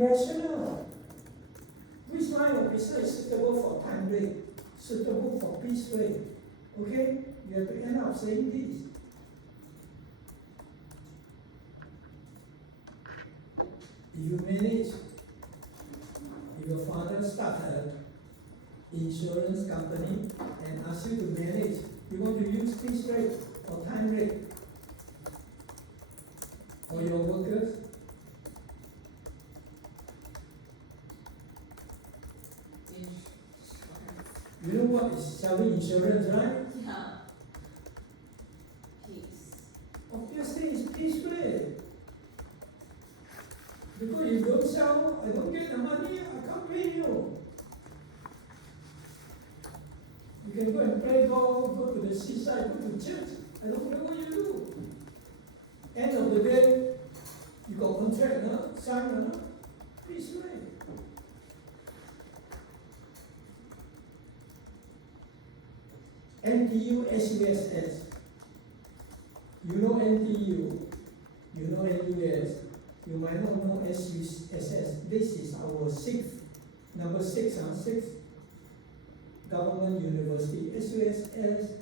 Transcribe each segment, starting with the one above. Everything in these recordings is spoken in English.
rational. Which line of business is suitable for time rate, suitable for piece rate? Okay? You have to end up saying this. If you manage, if your father starts an insurance company and asks you to manage, you want to use piece rate or time rate for your workers? You know what is selling insurance, right? Yeah. Peace. Obviously, it's piece rate. Because if you don't sell, I don't get the money, I can't pay you. You can go and play golf, go to the seaside, go to church. I don't care what you do. End of the day, you got contract, sign, piece rate. NTU SUSS. You know NTU. You know NUS. You might not know SUSS. This is our number six government university. SUSS.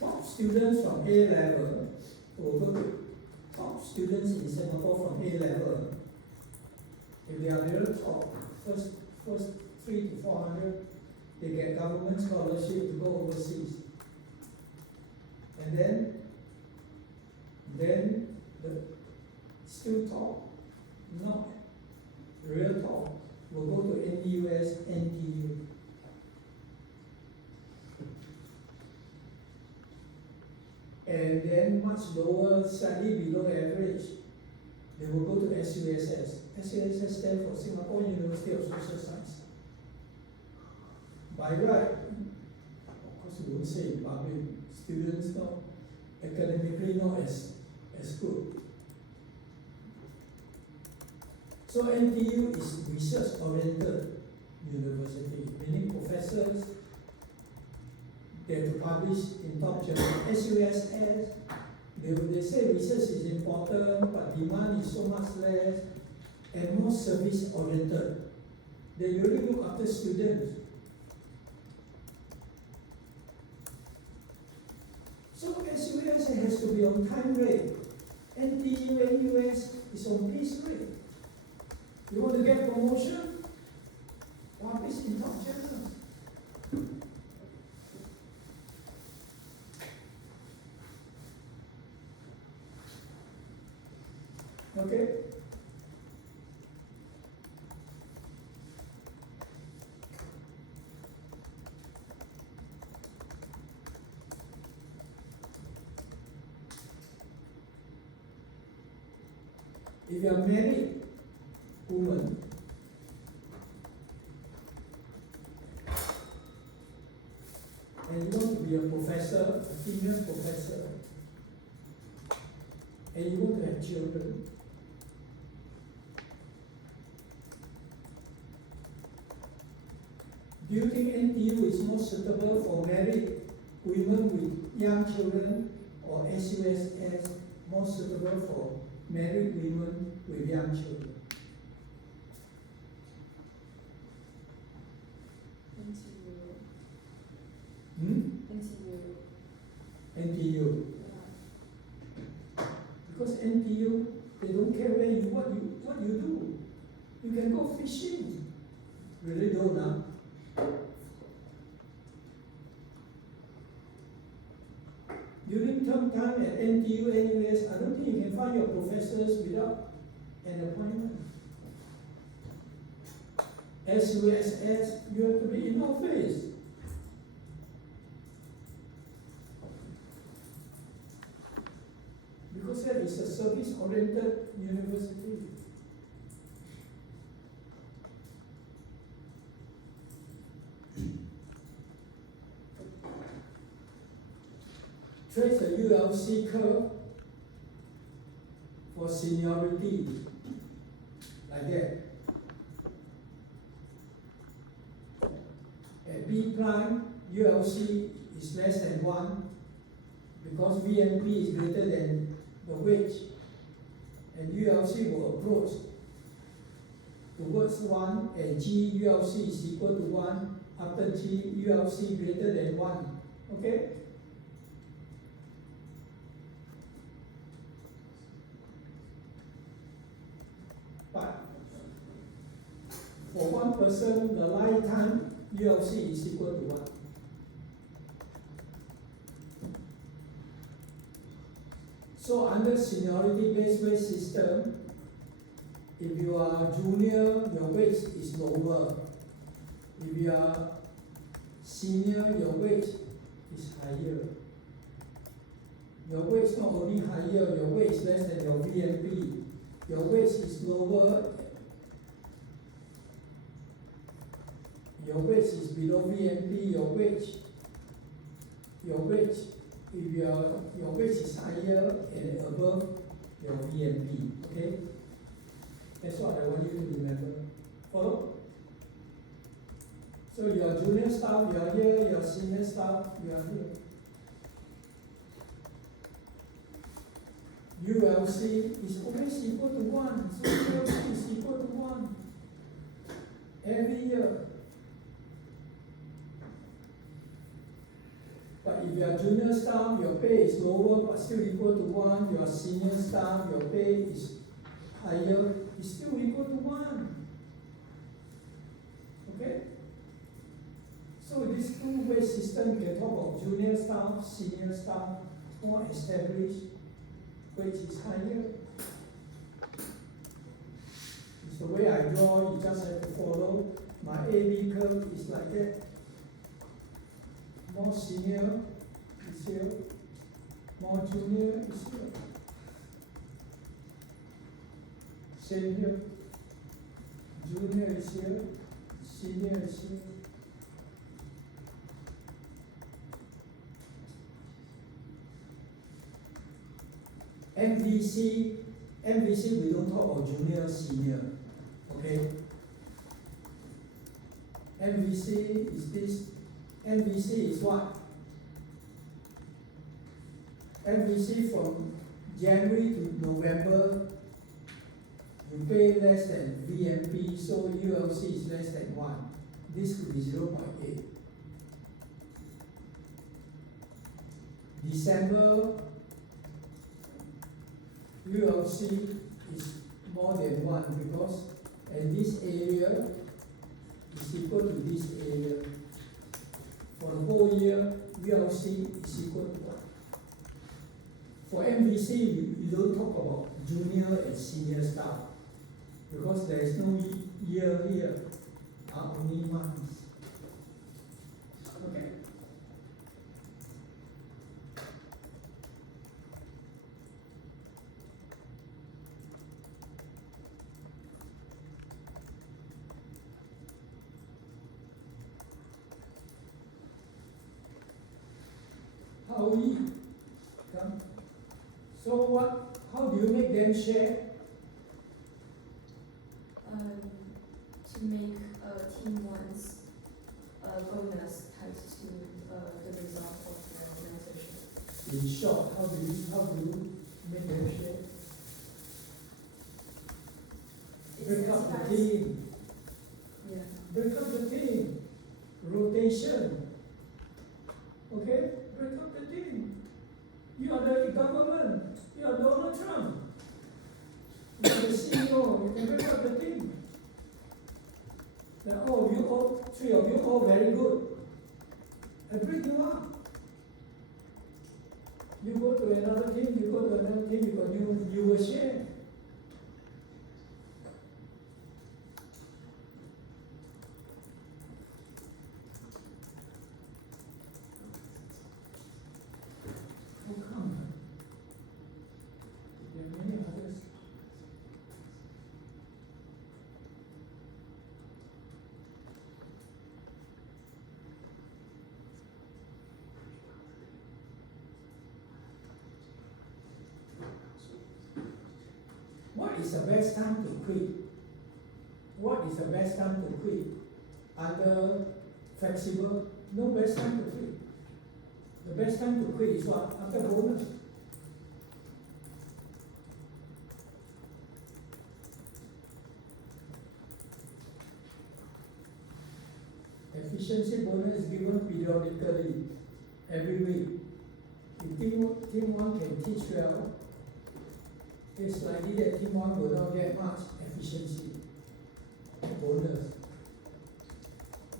Top students from A level over top students in Singapore from A level. If they are very top, first 300 to 400, they get government scholarship to go overseas. And then the still top, not real top, will go to NUS, NTU. And then much lower, slightly below average, they will go to SUSS. SUSS stands for Singapore University of Social Science. By right, of course we won't say in public, students not academically not as good. So NTU is research-oriented university, meaning professors, they have to publish in top journals. SUSS, they say research is important, but demand is so much less, and more service-oriented. They really look after students. So SUSS has to be on time rate. NTU, NUS is on piece rate. You want to get promotion? Publish in top journals. Okay? If you are married woman, and you want to be a professor, a female professor, and you want to have children, do you think NTU is more suitable for married women with young children, or SUSS more suitable for married women with young children? NTU. Yeah. Because NTU, they don't care what you do. You can go fishing. Really don't, huh? During term time at NTU, NUS, I don't think you can find your professors without an appointment. SUSS, you have to be in office. Because that is a service-oriented university. Trace a ULC curve for seniority, like that. At B prime, ULC is less than 1 because VMP is greater than the wage, and ULC will approach towards 1, and G ULC is equal to 1 after G ULC greater than 1. Okay? But for one person, the lifetime ULC is equal to 1. So under seniority-based wage system, if you are junior, your wage is lower. If you are senior, your wage is higher. Your wage not only higher, your wage less than your VMP. Your wage is lower. Your wage is below VMP. If your wage is higher and above your VMP. Okay? That's what I want you to remember. Follow? So your junior staff, you are here, your senior staff, you are here. ULC is always equal to 1, so ULC is equal to 1 every year. But if you are junior staff, your pay is lower but still equal to 1. Your senior staff, your pay is higher, is still equal to 1. Okay? So this two-way system, we can talk of junior staff, senior staff, more established, which is higher. It's the way I draw, you just have to follow. My AB curve is like that. More senior is here, more junior is here. Same here. Junior is here, senior is here. MVC, we don't talk of junior, senior. Okay? MVC is this. MVC is what? MVC from January to November, you pay less than VMP, so ULC is less than 1. This could be 0.8. December, ULC is more than 1 because, and this area is equal to this area. For the whole year, ULC is equal to 1. For MVC, you don't talk about junior and senior staff because there is no year here, only months. Okay? How we come? So what? How do you make them share? To make team one's bonus tied to the result of the organization. In short, how do you make them share? Break up the team. Yeah. Break up the team. Rotation. Okay? Break up the team. You are the government. You are Donald Trump. You are the CEO. You can break up the team. That, oh, you all, 3 of you all very good. I break you up. You go to another team, you go to another team, you will share. How come? There are many others. What is the best time to quit? What is the best time to quit? Under flexible, no best time to quit. The best time to quit is what? After bonus. efficiency bonus is given periodically, every week. If team 1 can teach well, it's likely that team 1 will not get much efficiency bonus.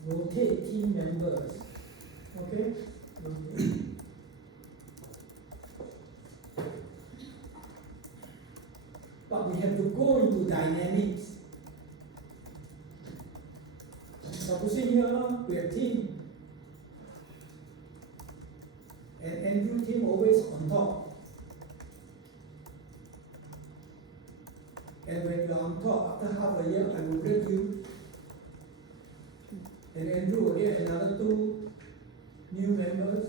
Rotate team members. Okay? Rotate. But we have to go into dynamics. Supposing here we have team, and Andrew team always on top. And when you're on top, after half a year, I will break you. And Andrew will get another 2 new members.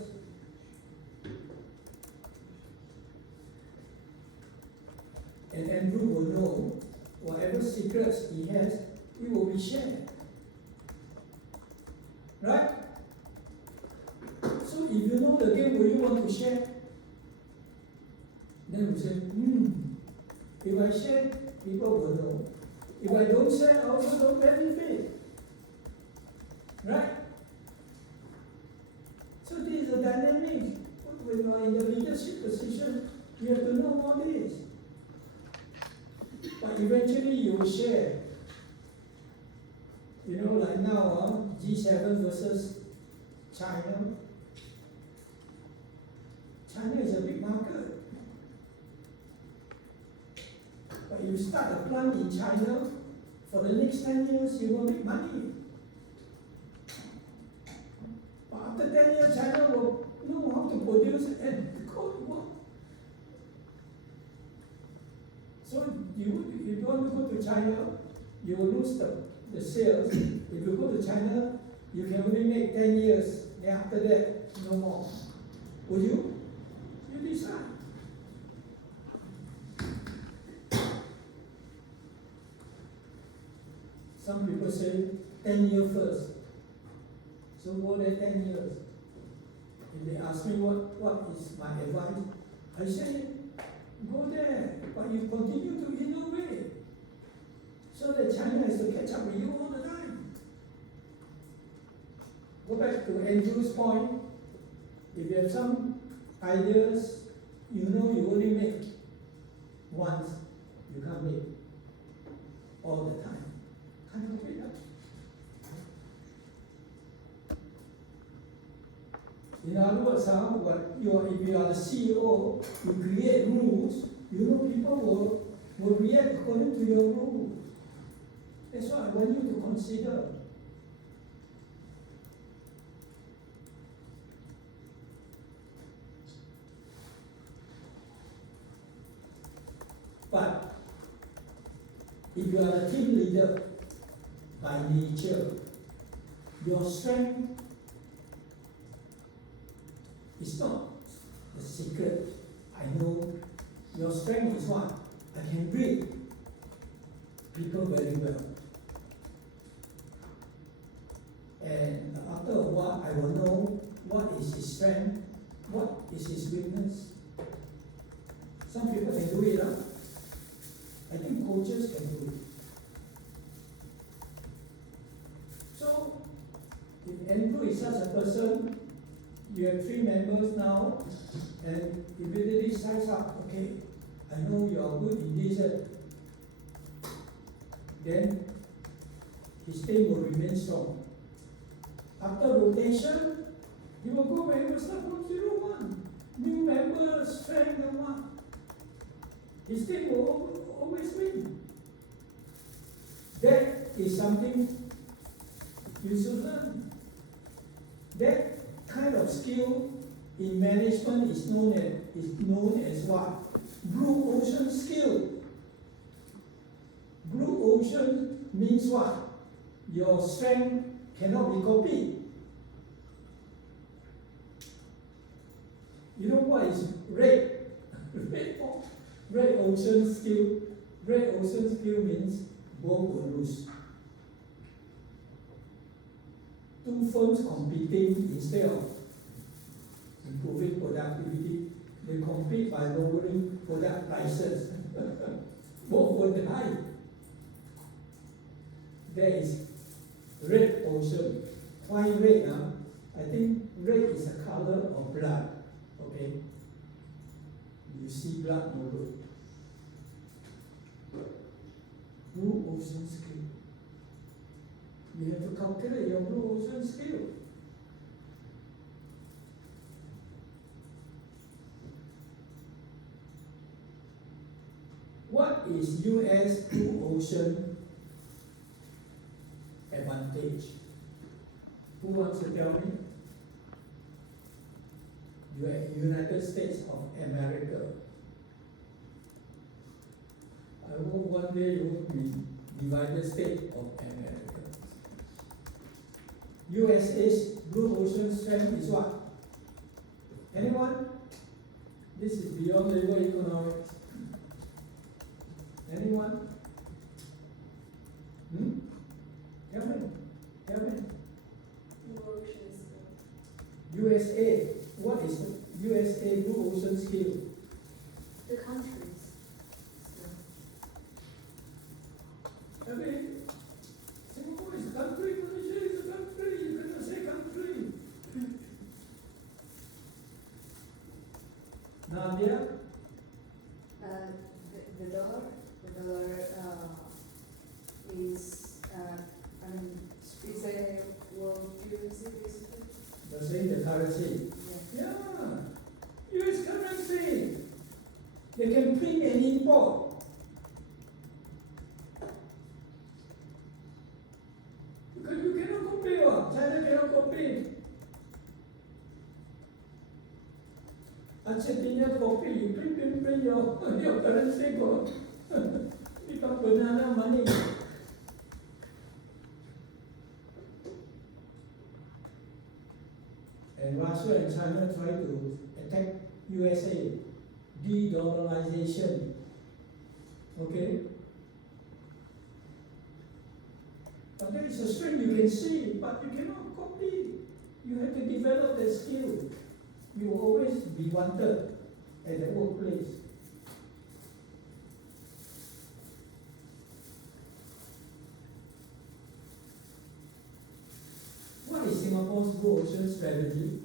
And Andrew will know whatever secrets he has, it will be shared. Right? So if you know the game, will you want to share? Then we say, if I share, people will know. If I don't share, I also don't benefit. Right? So this is a dynamic. When you are in the leadership position, you have to know all this. But eventually you will share. You know, like now, G7 versus China. China is a big market. But you start a plant in China, for the next 10 years, you will make money. But after 10 years, China will know how to produce and go to work. So if you want to go to China, you will lose the sales. If you go to China, you can only make 10 years. Then after that, no more. Will you? You decide. Some people say 10 years first. So go there 10 years. If they ask me what is my advice, I say, go there, but you continue to innovate. So that China has to catch up with you all the time. Go back to Andrew's point. If you have some ideas, you know you only make once, you can't make all the time. Can't help it. In other words, if you are the CEO, you create rules, you know people will react according to your rules. That's what I want you to consider. But if you are a team leader by nature, your strength is not the secret. I know your strength is what? I can read people very well. And after a while, I will know what is his strength, what is his weakness. Some people can do it, huh? I think coaches can do it. So, if Andrew is such a person, you have 3 members now, and immediately size up, okay, I know you are good in this, then his team will remain strong. After rotation, he will go back and start from 0-1. New members, strength and what. His team will always win. That is something you should learn. That kind of skill in management is known as what? Blue ocean skill. Blue ocean means what? Your strength cannot be copied. You know what is red? Red ocean skill. Red ocean skill means both will lose. 2 firms competing instead of improving productivity, they compete by lowering product prices. Both will die. There is red ocean. Why red? I think red is a color of blood. Okay? You see blood, no good. Blue ocean scale. You have to calculate your blue ocean scale. What is US blue ocean advantage? Who wants to tell me? United States of America. I hope one day you will be divided state of America. USA's blue ocean strength is what? Anyone? This is beyond labor economics. Anyone? Tell me. Blue ocean scale. USA. What is USA blue ocean scale? The countries. I mean, Singapore is a country, Malaysia is a country, you cannot say country. Nadia? The dollar is, it's a world currency basically. You're saying the currency. Yeah. Yeah, US currency. They can print and import. Because you cannot copy what? China cannot copy. Argentina copy, you print your currency go. Become banana money. And Russia and China try to attack USA, de-dollarization. Okay? But there is a strength you can see, but you cannot copy. You have to develop that skill. You will always be wanted at the workplace. What is Singapore's blue ocean strategy?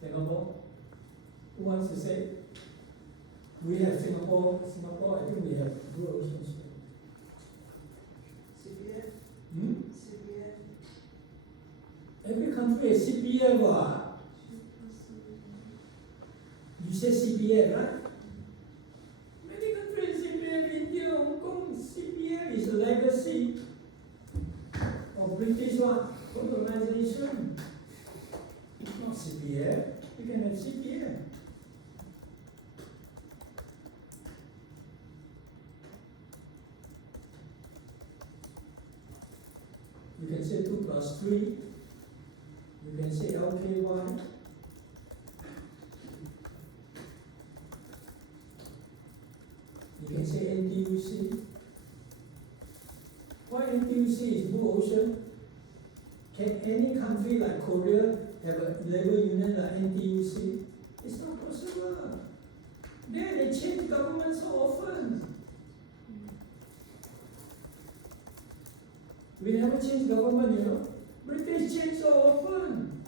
Singapore? Who wants to say? We have Singapore, I think we have blue ocean strategy. CPF. CPF. Every country has CPF, what? You say CPF, right? Many countries CPF, India, Hong Kong, CPF is a legacy of British what? Colonization. It's not CPF. You can have CPF. You can say 2 plus 3. You can say LKY. You can say NTUC. Why NTUC is blue ocean? Can any country like Korea have a labor union like NTUC? It's not possible. There they change government so often. We never change government, you know. British change so often.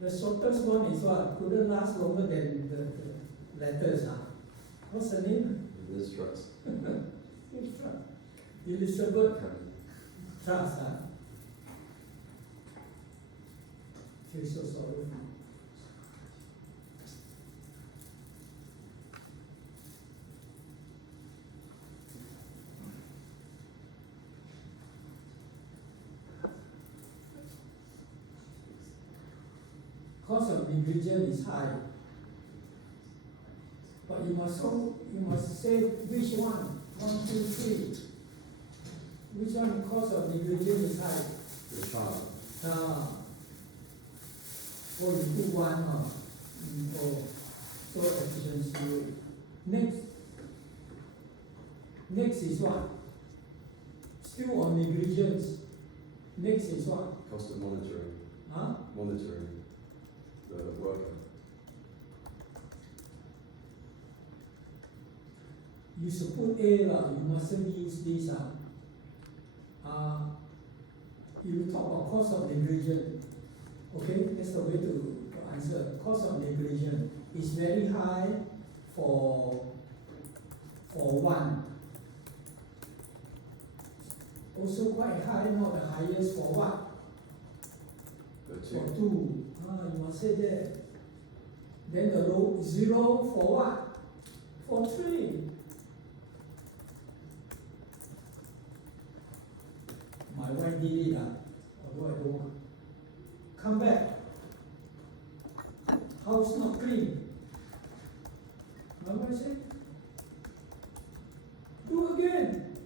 The shortest one is what? Couldn't last longer than the letters. What's the name? Liz Truss. Elizabeth Truss. Feel so sorry. Cost of negligence is high. But you must say which one? 1, 2, 3. Which one cost of negligence is high? The child. Oh, you do one, so efficiency. Next is what? Still on negligence. Next is what? Cost of monitoring. Monitoring the worker. You should put A lah, you mustn't use this. You you talk about cost of negligence, okay, that's the way to answer. Cost of negligence is very high for one. Also quite high, not the highest for what? But For two. two. You must say that. Then the low zero for what? For three. My wife did it, although I don't want. Come back. House not clean. My wife said, do again.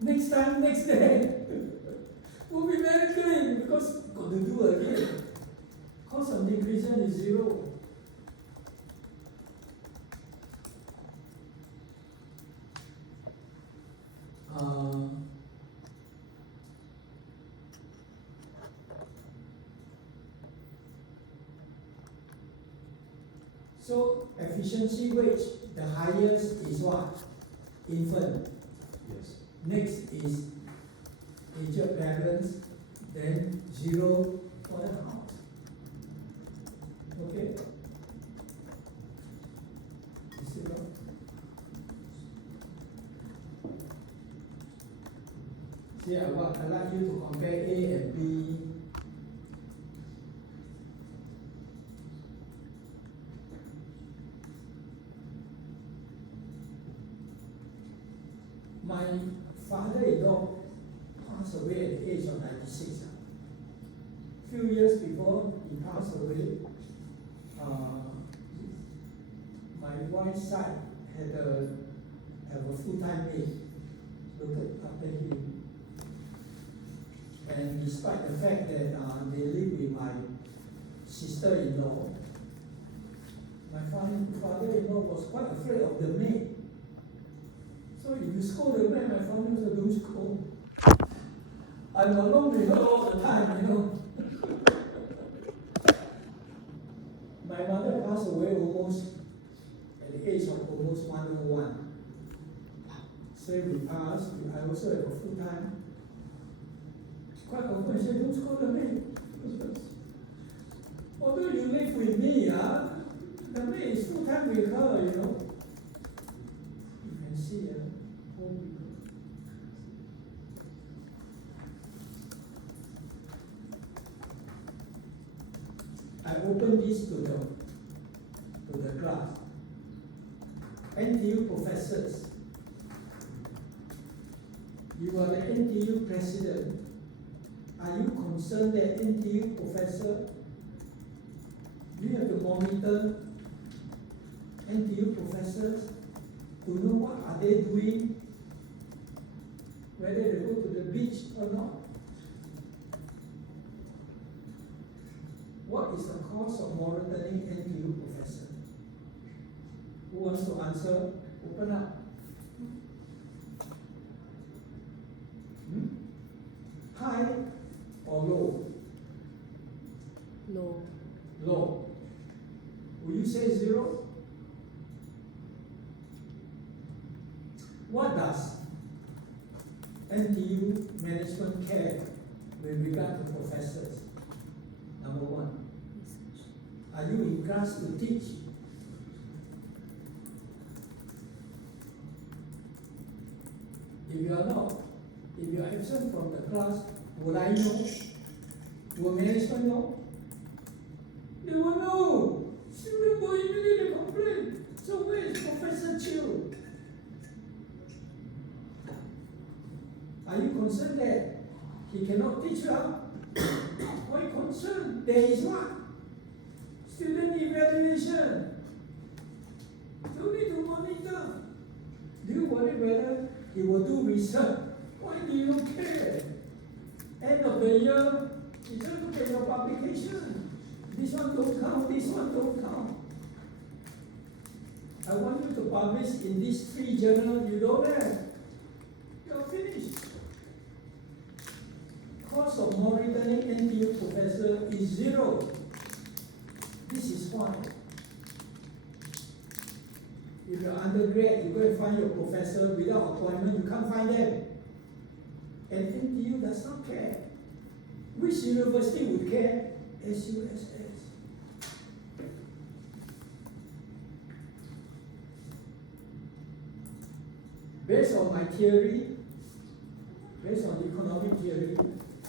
Next time, next day. Will be very clean because got to do again. Cost of negligence is zero. So efficiency wage, the highest is what? Infant. Yes. Next is aged parents, then zero for the house. Okay? You see what? See, I like you to compare A and B. My father-in-law passed away at the age of 96. Few years before he passed away, my wife's side had a full-time maid looked after him. And despite the fact that they live with my sister-in-law, my father-in-law was quite afraid of the maid. So if you scold the maid, my father said, don't scold. I'm alone with her all the time, you know. My mother passed away almost at the age of almost 101. So we passed, I also have a full time. Quite often she said, don't scold the maid. Although you live with me, the maid is full time with her, you know. You can see, I open this to the class. NTU professors, you are the NTU president. Are you concerned that NTU professor, you have to monitor NTU professors to know what are they doing, whether they go to the beach or not? What is the cause of monitoring NTU professor? Who wants to answer? Open up. High or low? Low. Low. Will you say zero? What does NTU management care with regard to professors? Number one, are you in class to teach? If you are not, if you are absent from the class, will I know? Will management know? They will know. Student will immediately complain. So where is Professor Chiu? Are you concerned that he cannot teach well? Why concerned? There is what? Student evaluation. You need to monitor. Do you worry whether he will do research? Why do you care? End of the year, you just look at your publication. This one don't count, this one don't count. I want you to publish in these 3 journals you don't have. You're finished. Cost of monitoring NTU professor is 0. This is why. If you're undergrad, you go and find your professor without appointment, you can't find them. And NTU does not care. Which university would care? SUSS. Based on my theory, based on economic theory,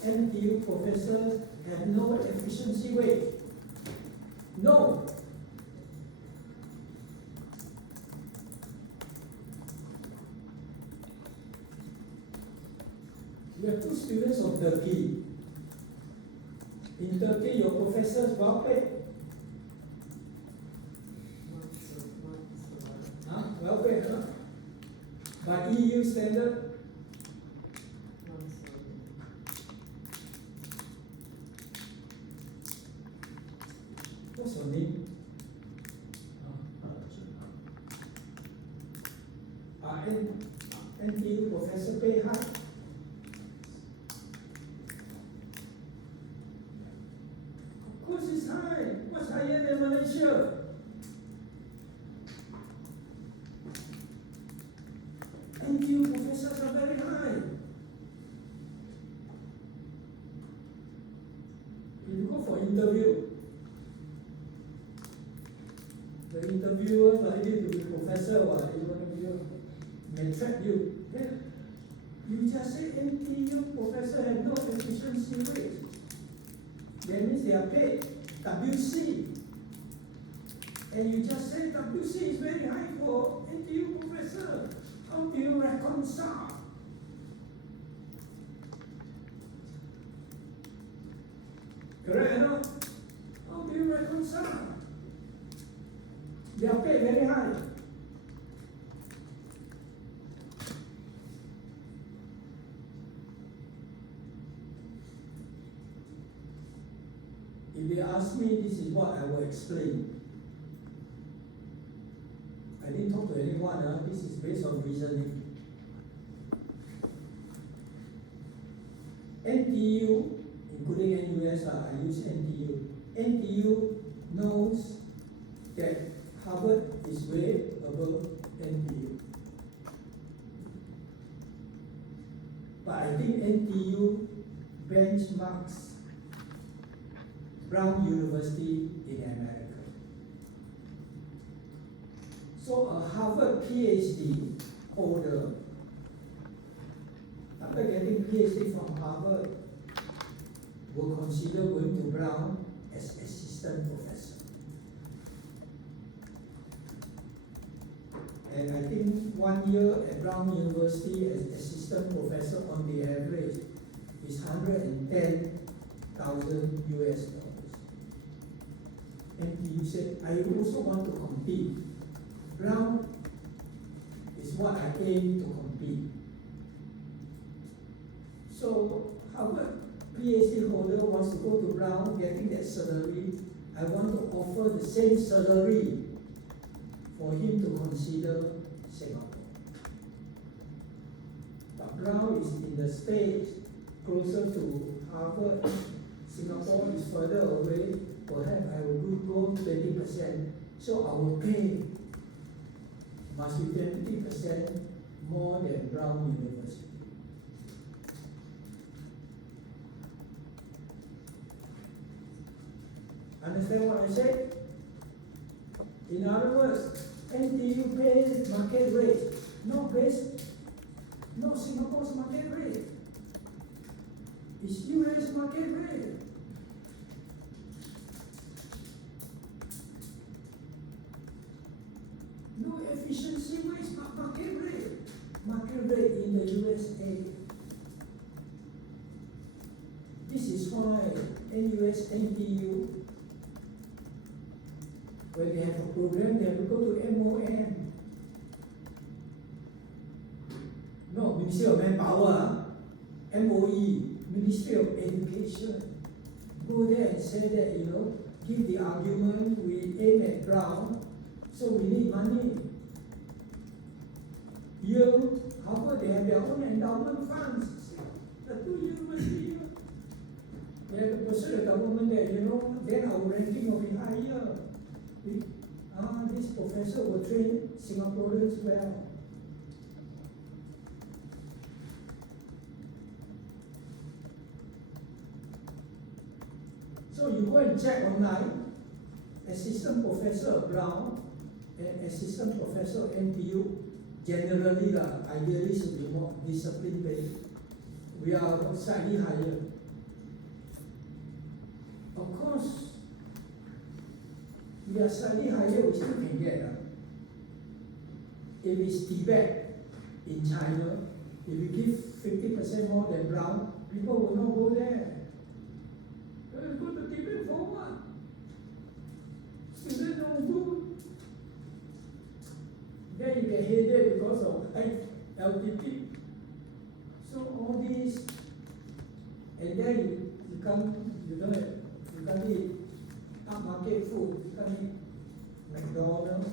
NTU professors have no efficiency rate. No. You have two students from Turkey. In Turkey, your professors well paid. Huh? Well paid, huh? By EU standard. What's your name? NTU professor pay high. Of course it's high. What's higher than Malaysia? NTU professors are very high. If you go for interview, the interviewer like you to be professor or you want to be may trap you. Then you just say NTU professor have no efficiency rate. That means they are paid WC. And you just say WC is very high for NTU professor. How do you reconcile? Correct or not? How do you reconcile? They are paid very high. If they ask me, this is what I will explain. I didn't talk to anyone, this is based on reasoning. NTU, including NUS, I use NTU. NTU knows that Harvard is way above NTU. But I think NTU benchmarks Brown University in America. So a Harvard PhD holder, after getting PhD from Harvard, will consider going to Brown as assistant professor. And I think 1 year at Brown University as assistant professor on the average is $110,000 US. And you said, I also want to compete. Brown is what I aim to compete. So Harvard PhD holder wants to go to Brown, getting that salary. I want to offer the same salary for him to consider Singapore. But Brown is in the States, closer to Harvard. Singapore is further away. Perhaps I will go 20%. So our pay must be 20% more than Brown University. Understand what I said? In other words, NTU pays market rate, no Singapore's market rate. It's US market rate. No efficiency rates, but market rate. Market rate in the USA. This is why NUS, NTU, when they have a program, they have to go to MOM. No, Ministry of Manpower, MOE, Ministry of Education. Go there and say that, give the argument, we aim at Brown, so we need money. Yale, Harvard, they have their own endowment funds. The two universities, they have to pursue the government there, then our ranking will be higher. This professor will train Singaporeans well. So you go and check online, Assistant Professor Brown and Assistant Professor NTU, generally ideally should be more discipline based. We are slightly higher. Of course, we are slightly higher, we still can get. If it's Tibet in China, if you give 50% more than Brown, people will not go there. Go to Tibet for what? Student no good. Then you get headache because of altitude. So all these, and then you can't eat upmarket food, you can't eat McDonald's,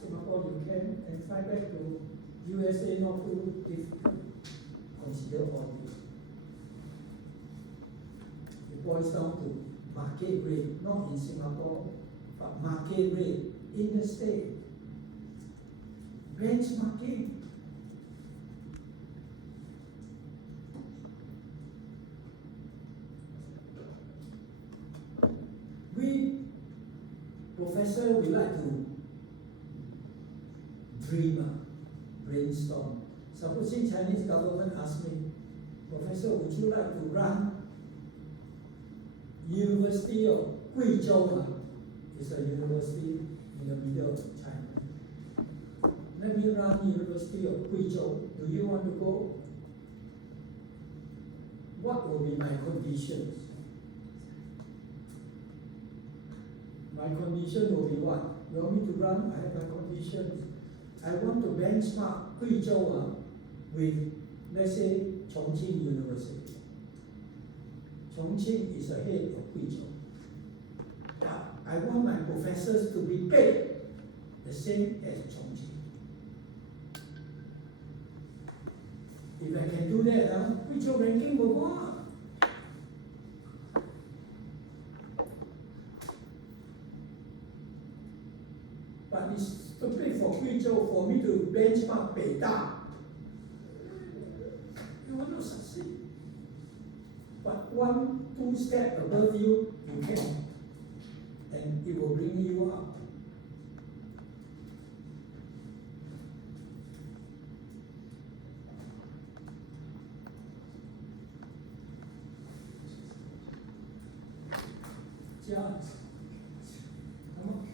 Singapore you can, and fly back to USA not too difficult. Consider all this. It boils down to market rate, not in Singapore, but market rate in the state. Benchmarking. We, professor, we like to dream, brainstorm. Supposing Chinese government asks me, Professor, would you like to run University of Guizhou? It's a university in the middle of China. Let me run University of Guizhou. Do you want to go? What will be my conditions? My condition will be what? You want me to run? I have my conditions. I want to benchmark Guizhou with, let's say, Chongqing University. Chongqing is ahead of Guizhou. Now, I want my professors to be paid the same as Chongqing. If I can do that, Guizhou ranking will go up. But it's stupid for Guizhou for me to benchmark Beida. You will not succeed. But 1-2 steps above you, you can. And it will bring you up. Just, come on.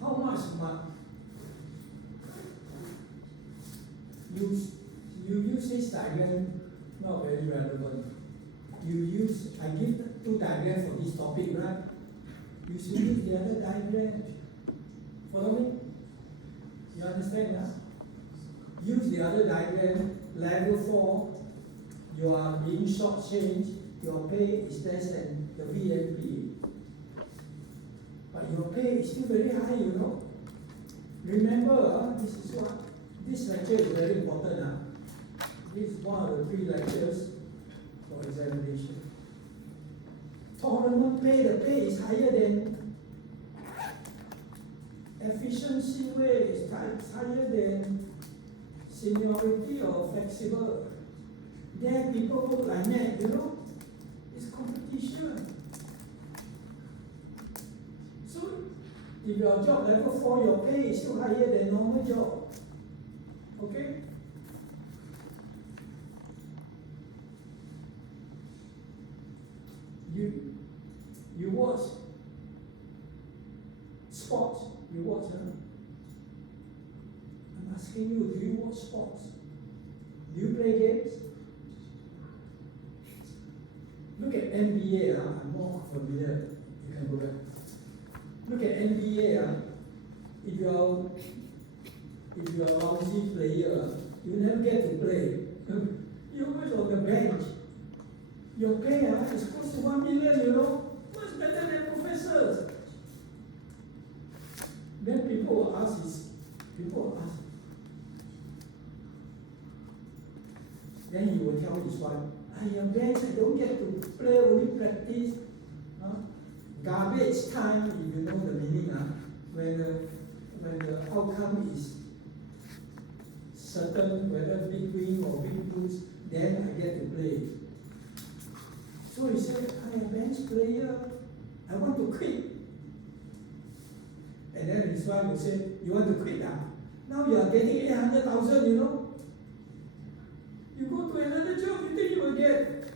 How much you use this diagram, not very relevant. I give 2 diagrams for this topic, right? You should use the other diagram. Follow me? You understand, huh? Use the other diagram, level 4, you are being shortchanged, your pay is less than the VNP. But your pay is still very high, you know. Remember, this lecture is very important. This is one of the 3 lectures for examination. Tournament pay, the pay is higher than efficiency rate, is higher than seniority or flexible. There people work like that, you know. It's competition. So, if your job level 4, your pay is still higher than normal job. Okay? You watch sports. You watch, I'm asking you, do you watch sports? Do you play games? Look at NBA, I'm more familiar. You can go back. Look at NBA, if you're a lousy player, you never get to play. You're always on the bench. Your pay is close to 1 million, you know, much better than professors. Then people will ask, then he will tell his wife, I am bench, I don't get to play, only practice. Garbage time, if you know the meaning, outcome is certain, whether big win or big lose, then I get to play. So he said, I am a bench player, I want to quit. And then his wife would say, you want to quit now? Now you are getting 800,000, you know. You go to another job, you think you will get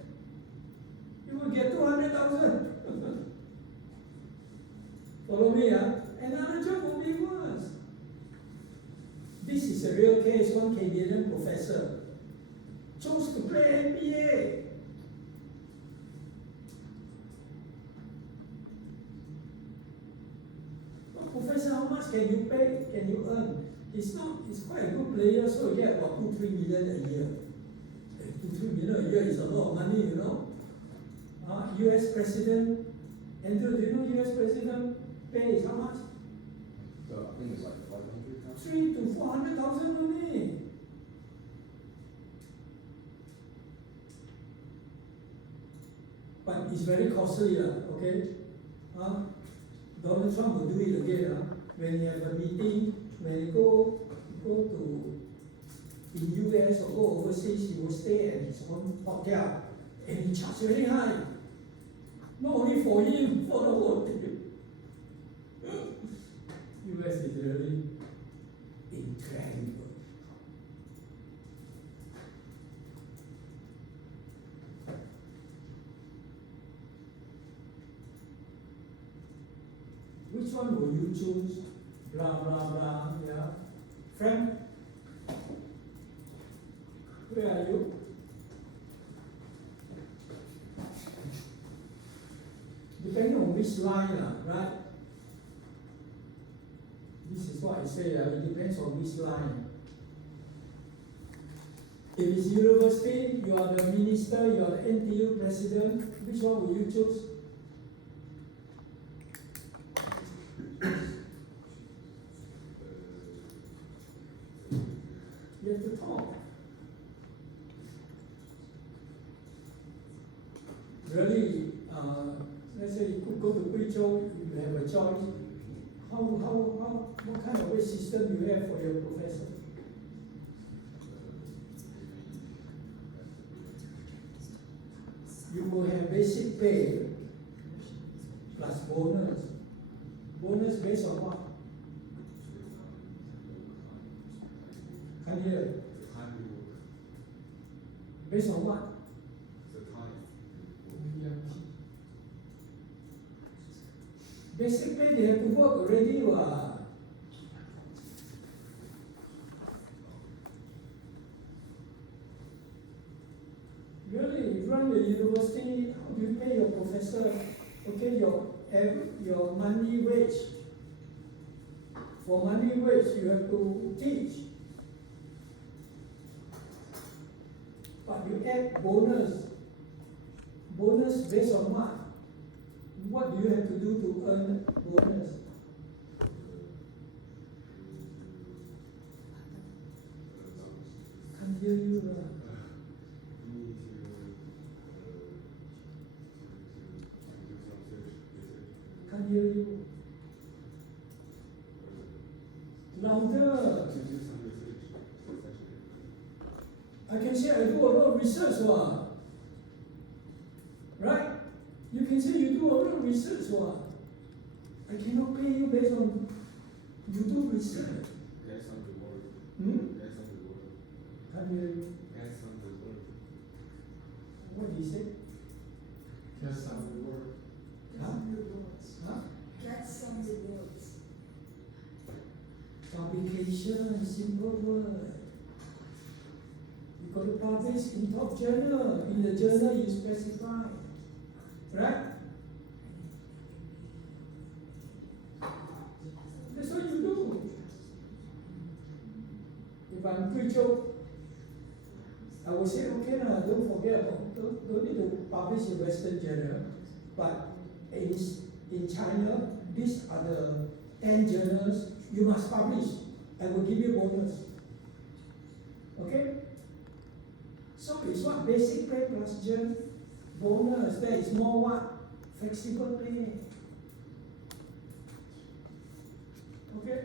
200,000. Follow me, Another job will be worse. This is a real case. One Canadian professor chose to play NBA. Professor, how much can you pay? Can you earn? He's quite a good player, so he get about 2-3 million a year. 2-3 million a year is a lot of money, you know. US President, Andrew, do you know US President pays how much? So I think it's like 500,000. 300,000 to 400,000 only. But it's very costly, okay? Donald Trump will do it again. When you have a meeting, when you go to in US or go overseas, you will stay at his own hotel and he charge very high. Not only for him, for the whole team. US is really incredible. Which one will you choose? Blah, blah, blah, yeah. Frank? Where are you? Depending on which line, right? This is what I say, it depends on which line. If it's university, you are the minister, you are the NTU president, which one will you choose? You have to talk. Really, let's say you could go to Guizhou, you have a choice. What kind of a system you have for your professor? You will have basic pay plus bonus. Bonus based on what? Can't hear. Based on what? Basic pay, they have to work already. Really, you run the university, how do you pay your professor? Okay, your monthly wage. For monthly wage, you have to teach. But you add bonus. Bonus based on what? What do you have to do to earn bonus? Can't hear you. Can't hear you. Louder. I can say I do a lot of research, right? You can say you do a lot of research, I cannot pay you based on you do research. That's not the word. That's not the word. Can't hear you. That's not the word. What did he say? That's not the word. Huh? Get some rewards. Publication, simple word. You got to publish in top journal. In the journal you specify. Right? That's what you do. If I'm Guizhou, I will say, okay, don't forget about, don't need to publish in Western Journal, but in China, these are the 10 journals you must publish. I will give you bonus. Okay? So it's what? Basic pay plus bonus. There is more what? Flexible pay. Okay?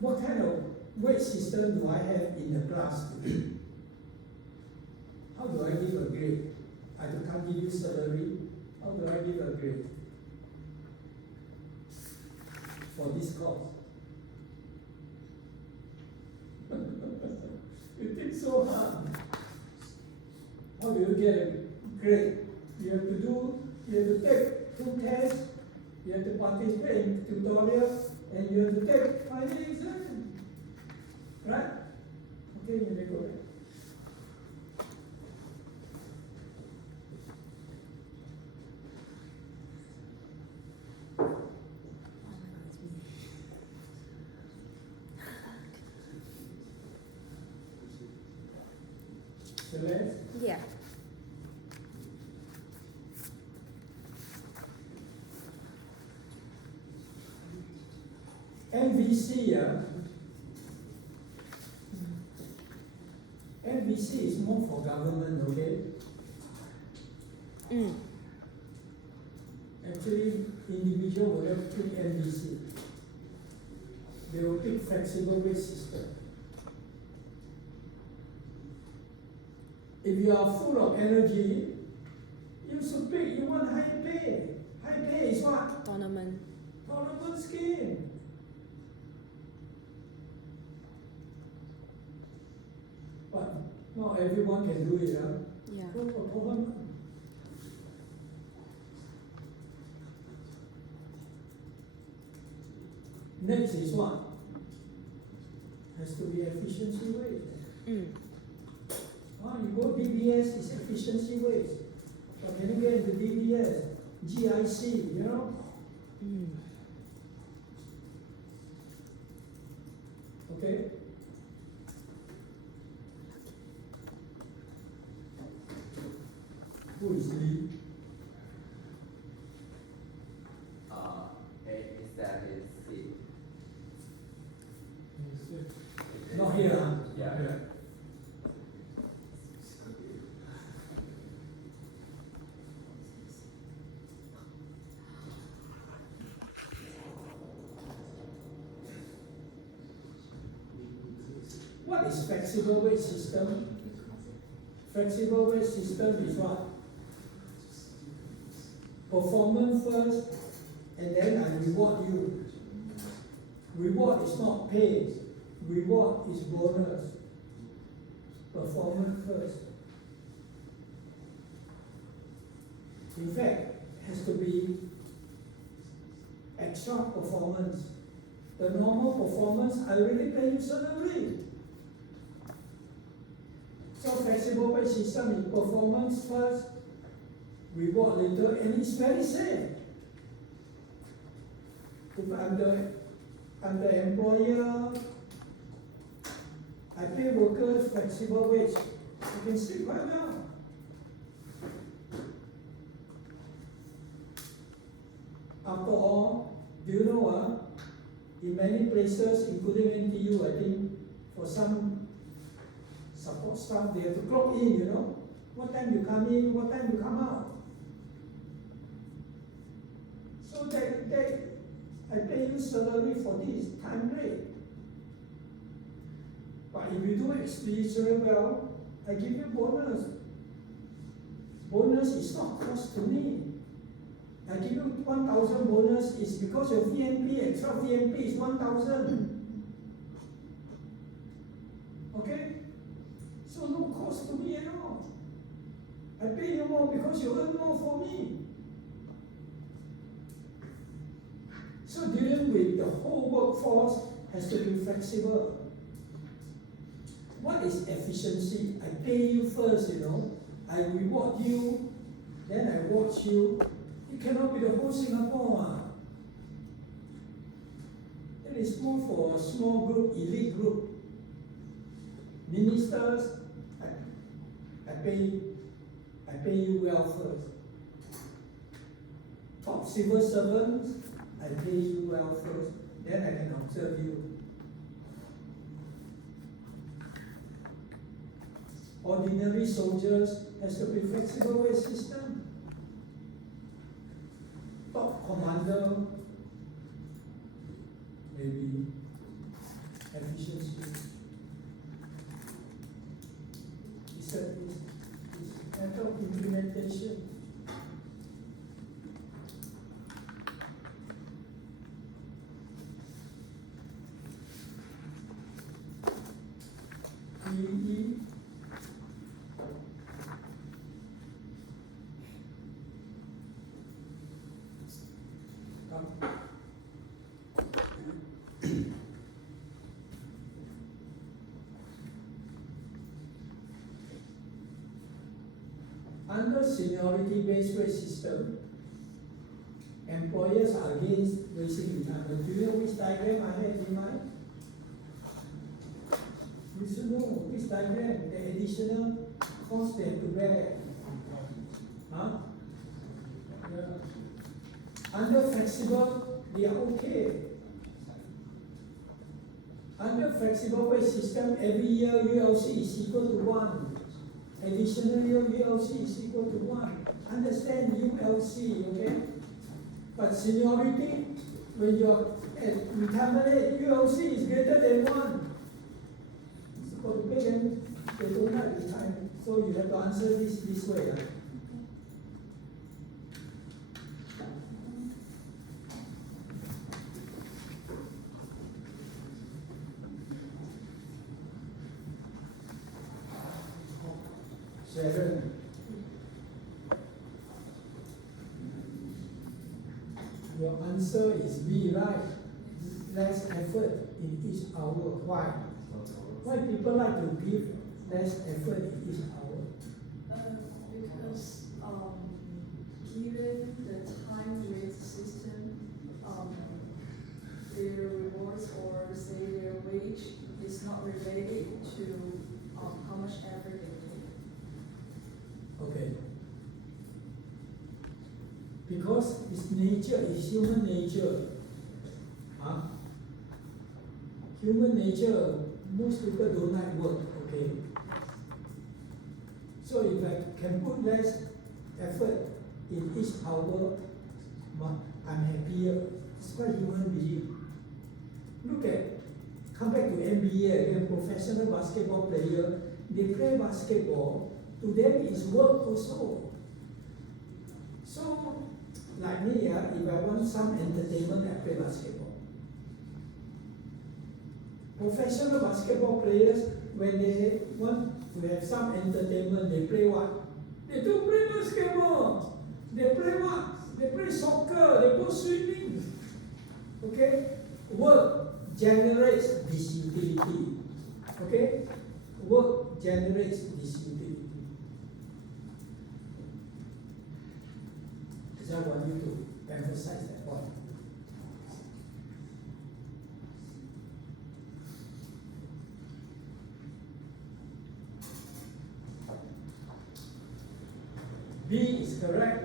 what kind of wage system do I have in the class? How do I give a grade? I can't give you salary. How do I give a grade for this course? You think so hard. How do you get a grade? You have to take 2 tests, you have to participate in tutorial, and you have to take final exam. Right? Okay, you may go ahead. Celeste? Yeah. MVC, MVC is more for government, okay? Actually, individual will not pick MVC. They will pick flexible wage system. If you are full of energy, you should pick, you want high pay. High pay is what? Tournament. Tournament scheme. But not everyone can do it, huh? Yeah. Go for tournament. Next is what? Has to be efficiency wage. You go DBS is efficiency wage. But when you get into DBS, GIC, you know? Okay? Who is Lee? Is that his seat? Not here, huh? Yeah. What is flexible wage system? Flexible wage system is what? Performance first, and then I reward you. Reward is not pay. Reward is bonus. Performance first. In fact, it has to be extra performance. The normal performance, I already pay you salary. So flexible wage system is performance first, reward later, and it's very safe. If I'm the employer, I pay workers flexible wage. You can sleep right now. After all, do you know, in many places, including NTU, I think, for some support staff, they have to clock in, you know. What time you come in, what time you come out. So I pay you salary for this time rate. But if you do expeditionary well, I give you bonus. Bonus is not cost to me. I give you 1,000 bonus is because your VNP, extra VNP is 1,000. Okay? So no cost to me at all. I pay you more because you earn more for me. So dealing with the whole workforce has to be flexible. What is efficiency? I pay you first, you know. I reward you, then I watch you. It cannot be the whole Singapore. It is more for a small group, elite group. Ministers, I pay you well first. Top civil servants, I pay you well first. Then I can observe you. Ordinary soldiers has to be flexible wage system. Top commander, maybe under seniority-based wage system, employers are against raising retirement. Do you know which diagram I have in mind? You should know which diagram, the additional cost they have to bear. Huh? Yeah. Under flexible, they are okay. Under flexible wage system, every year ULC is equal to 1. Additional year ULC is equal to 1. Understand ULC, okay? But seniority, when you're at retirement age, ULC is greater than 1. It's equal to pay them, they don't have retirement. So you have to answer this way. Huh? Sharon, your answer is B, right? Less effort in each hour. Why? Why people like to give less effort in each hour? Because given the time rate system, their rewards or say their wage is not related to how much effort they take. Okay. Because it's nature, it's human nature. Huh? Human nature, most people don't like work, okay? So if I can put less effort in each hour, I'm happier. It's quite human being. Look at, come back to NBA again, professional basketball player, they play basketball, to them it's work also. So, like me, if I want some entertainment, I play basketball. Professional basketball players, when they want to have some entertainment, they play what? They don't play basketball. They play what? They play soccer, they go swimming. Okay? Work generates this utility. Okay? Work generates this utility. So I want you to emphasize that point. B is correct.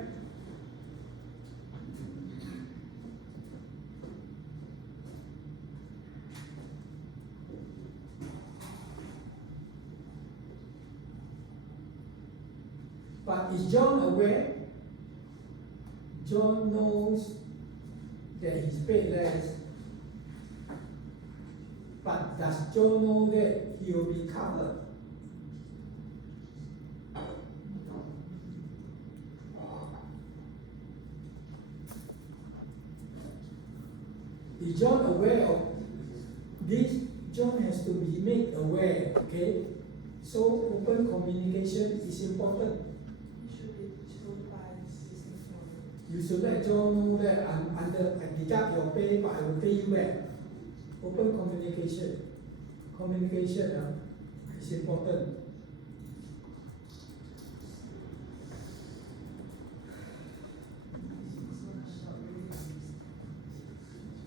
But is John aware? John knows that he's paid less. But does John know that he will be covered? Is John aware of this? John has to be made aware, okay? So open communication is important. You should let John know that I deduct your pay, but I will pay you back. Open communication. Communication is important.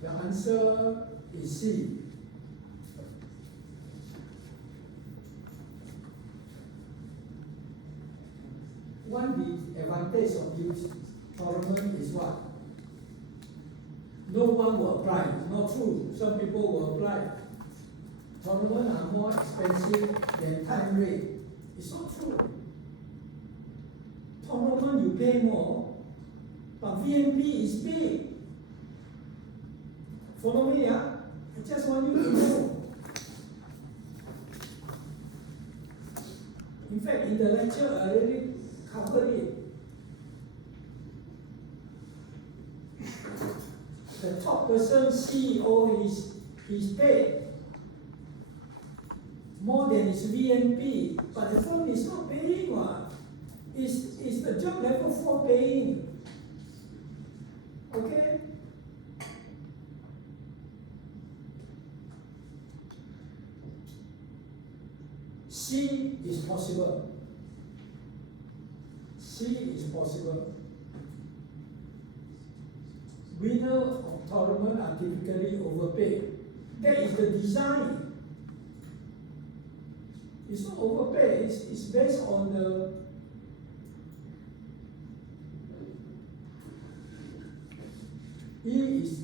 The answer is C. One advantage of use tournament is what? No one will apply. Not true. Some people will apply. Tournaments are more expensive than time rate. It's not true. Tournament you pay more, but VNP is big. Follow me, I just want you to know. In fact, in the lecture, I already covered it. The top person, CEO, is paid more than his VNP, but the firm is not paying one. It's the job level 4 paying. Okay? C is possible. C is possible. Winner of tournament are typically overpaid. That is the design. It's not overpaid, it's based on the E is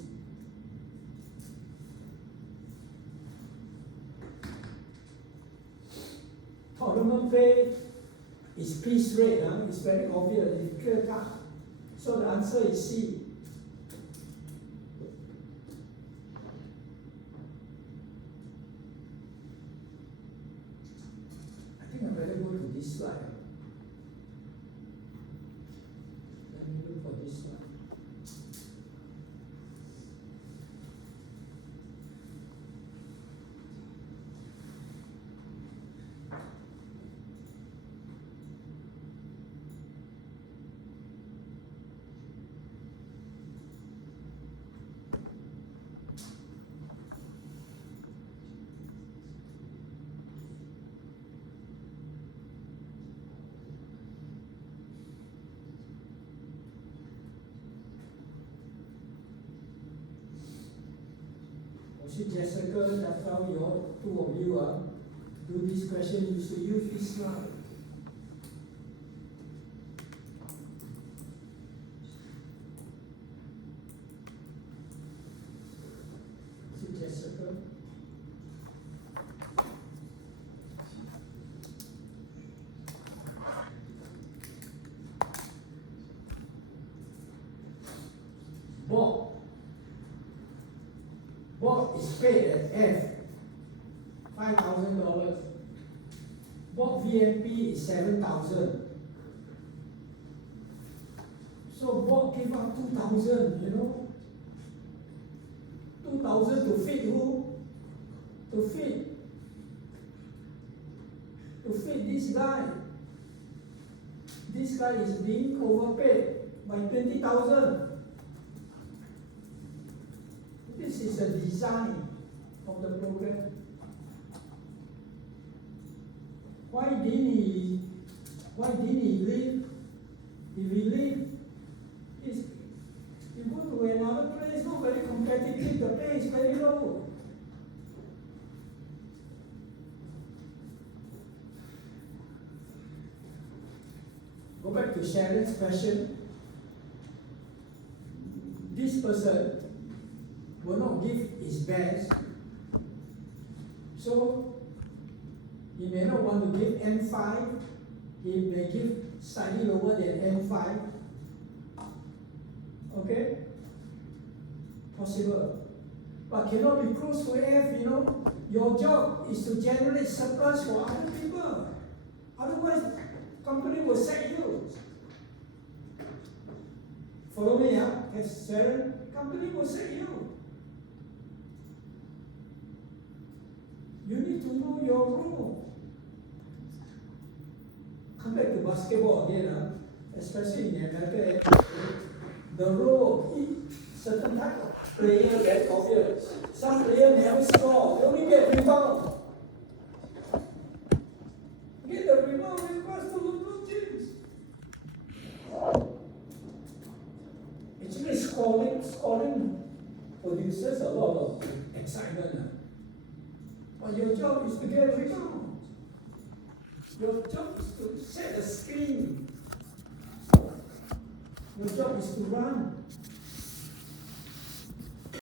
tournament pay is piece rate, it's very obvious, it's clear cut. So the answer is C. I think I better go to this slide. Let me look for this slide. See, Jessica, that's how you, two of you do this question, you should use this slide. See, Jessica. Bob is paid at F, $5,000. Bob VNP is 7,000. So Bob gave up 2,000, 2,000 to feed who? To feed this guy. This guy is being overpaid by 20,000. This is the design of the program. Why didn't he leave? If he leave, you go to another place, not very competitive, the pay is very low. Go back to Sharon's question. This person will not give his best, so he may not want to give M5, he may give slightly lower than M5. Okay? Possible. But cannot be close to F, Your job is to generate surplus for other people. Otherwise, company will sack you. Follow me, Sharon? Company will sack you. You need to know your role. Come back to basketball again, especially in America. The role of each certain type of player very obvious. Some player never score, they only get rebound. Get the rebound and pass to the blue teams. Actually, scoring produces a lot of excitement. But your job is to get a rebound. Your job is to set a screen. Your job is to run.